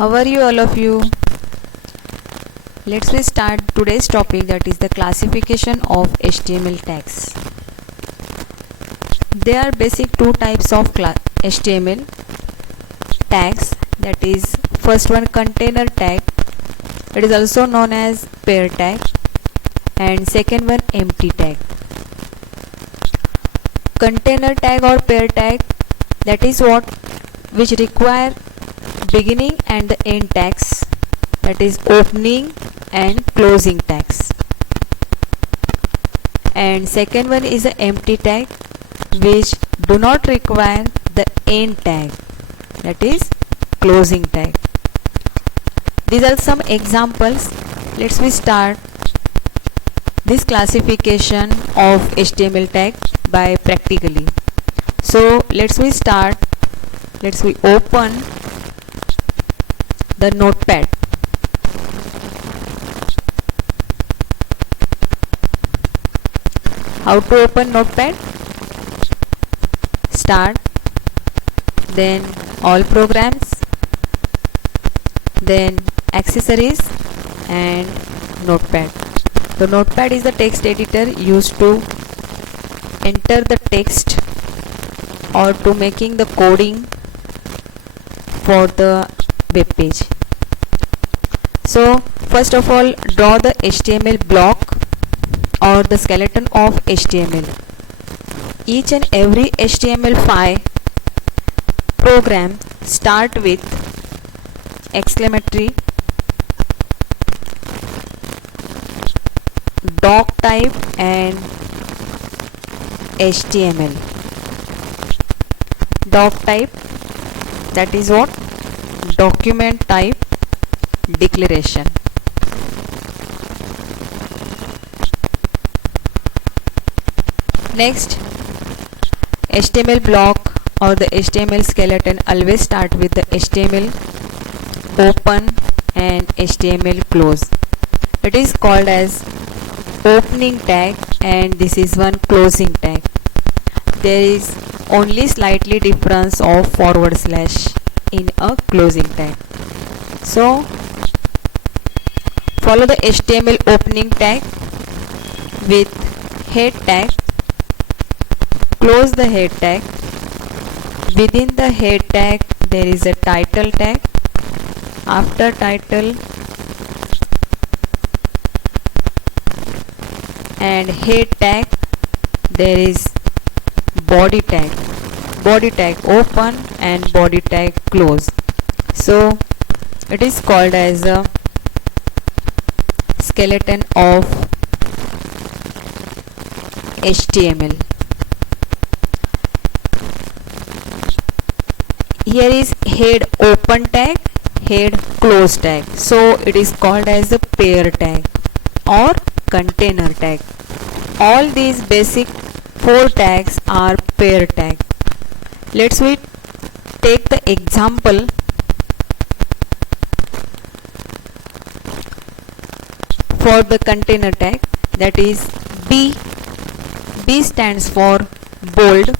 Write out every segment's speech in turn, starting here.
How are you, all of you? Let's start today's topic, that is the classification of HTML tags. There are basic two types of HTML tags, that is first one container tag, it is also known as pair tag, and second one empty tag. Container tag or pair tag, that is what which require beginning and the end tags, that is opening and closing tags. And second one is the empty tag, which do not require the end tag, that is closing tag. These are some examples. Let's start this classification of HTML tag by practically. So let's start. Let's open the notepad. How to open notepad? Start, then all programs, then accessories and notepad. So notepad is the text editor used to enter the text or to making the coding for the web page. So first of all, draw the HTML block or the skeleton of HTML. Each and every HTML5 program start with exclamatory doc type and HTML. Doc type, that is what? Document type declaration. Next, HTML block or the HTML skeleton always start with the HTML open and HTML close. It is called as opening tag and this is one closing tag. There is only slightly difference of forward slash in a closing tag. So follow the HTML opening tag with head tag. Close the head tag. Within the head tag there is a title tag. After title and head tag there is body tag. Body tag open and body tag close. So it is called as a skeleton of HTML. Here is head open tag, head close tag. So it is called as a pair tag or container tag. All these basic four tags are pair tag. Let's take the example. For the container tag, that is B. B stands for bold.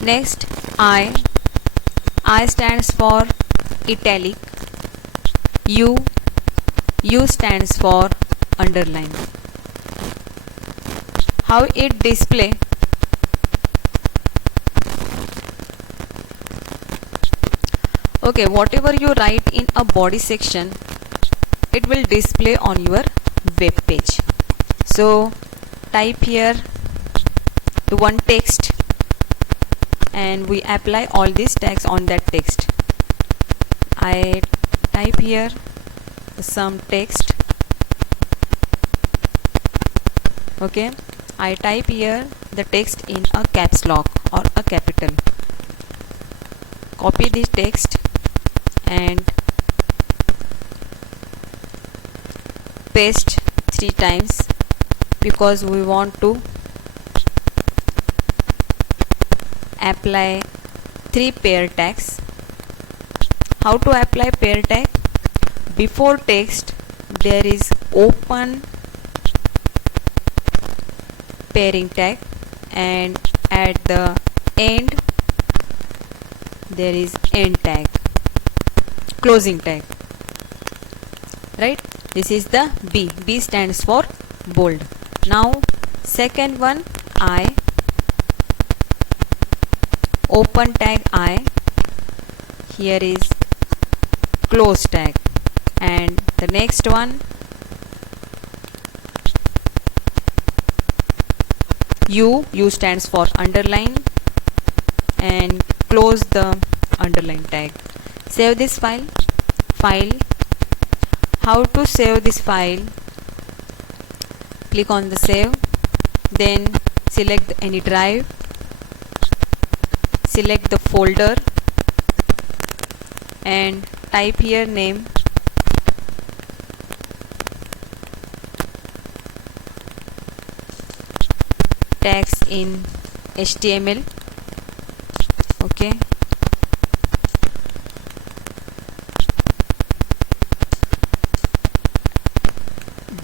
Next, I. I stands for italic. U. U stands for underline. How it display? Okay, whatever you write in a body section, it will display on your web page. So type here one text and we apply all these tags on that text. I type here some text. Okay, I type here the text in a caps lock or a capital. Copy this text and paste 3 times because we want to apply 3 pair tags. How to apply pair tag? Before text there is open pairing tag and at the end there is end tag. closing tag, right? This is the B stands for bold. Now second one, I, open tag I, here is close tag, and the next one U stands for underline, and close the underline tag. Save this file. How to save this file? Click on the save, then select any drive, select the folder and type here name, tags in HTML. Okay,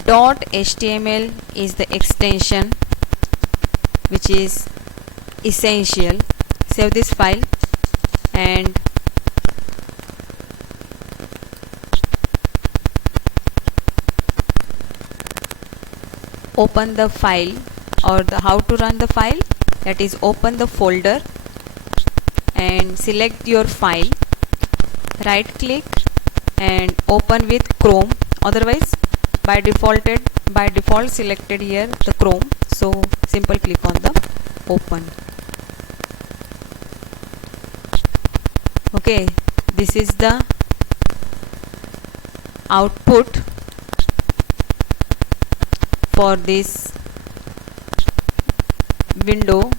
.html is the extension which is essential. Save this file and open the file, or the how to run the file, that is open the folder and select your file, right click and open with Chrome. Otherwise by default selected here the Chrome, so simple click on the open. Okay, this is the output for this window.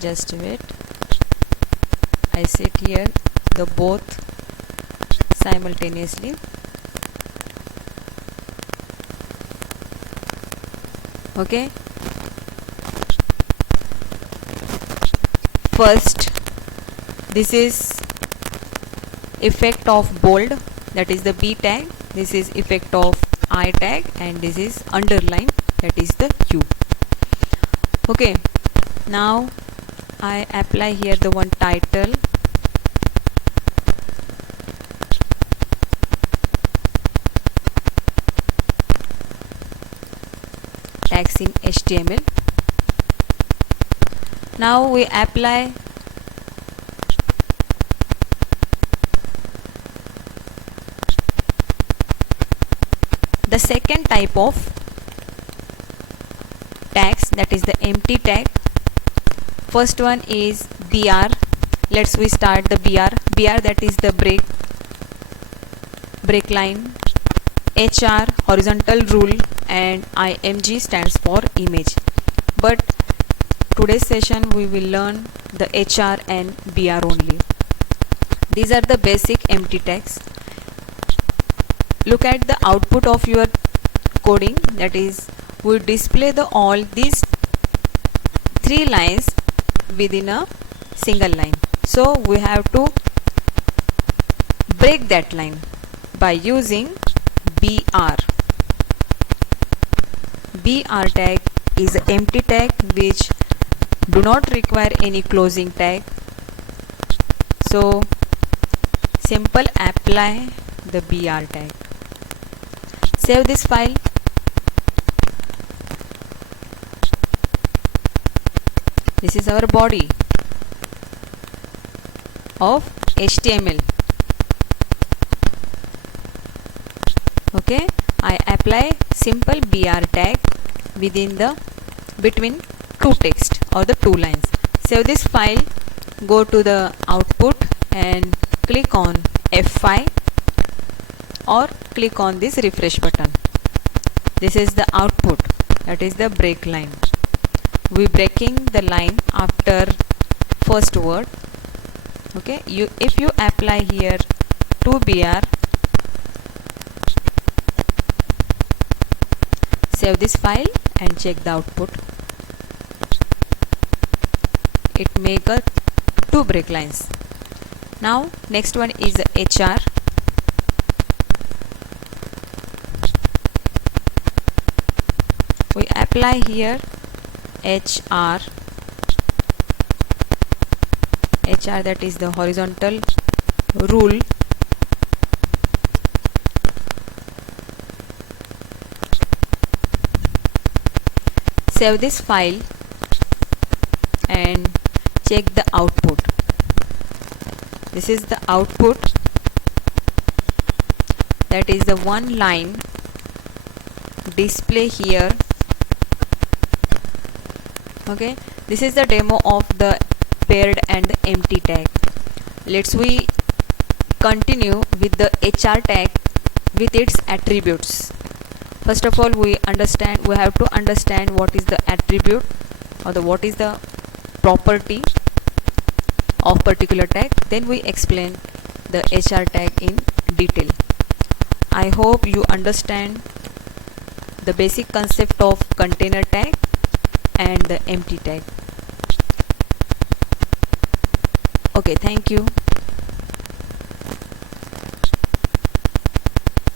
Just wait, I set here the both simultaneously. Okay, first this is effect of bold, that is the B tag, this is effect of I tag, and this is underline, that is the U. Okay, now I apply here the one title, tags in HTML. Now we apply the second type of tags, that is the empty tag. First one is BR. We start the BR, that is the break line. HR, horizontal rule, and IMG stands for image. But today's session we will learn the HR and BR only. These are the basic empty tags. Look at the output of your coding, that is we display the all these 3 lines within a single line. So we have to break that line by using BR. BR tag is an empty tag which do not require any closing tag. So simple apply the BR tag. Save this file. This is our body of HTML. Okay, I apply simple BR tag between two text or the 2 lines. Save this file, go to the output and click on F5 or click on this refresh button. This is the output, that is the break line. We breaking the line after first word. Okay, if you apply here to BR, save this file and check the output. It make a 2 break lines. Now next one is the HR. We apply here HR, HR, that is the horizontal rule. Save this file and check the output. This is the output, that is the one line display here. Okay, this is the demo of the paired and the empty tag. Let's we continue with the HR tag with its attributes. First of all, we have to understand what is the attribute or what is the property of particular tag. Then we explain the HR tag in detail. I hope you understand the basic concept of container tag and the empty tag. Okay, thank you.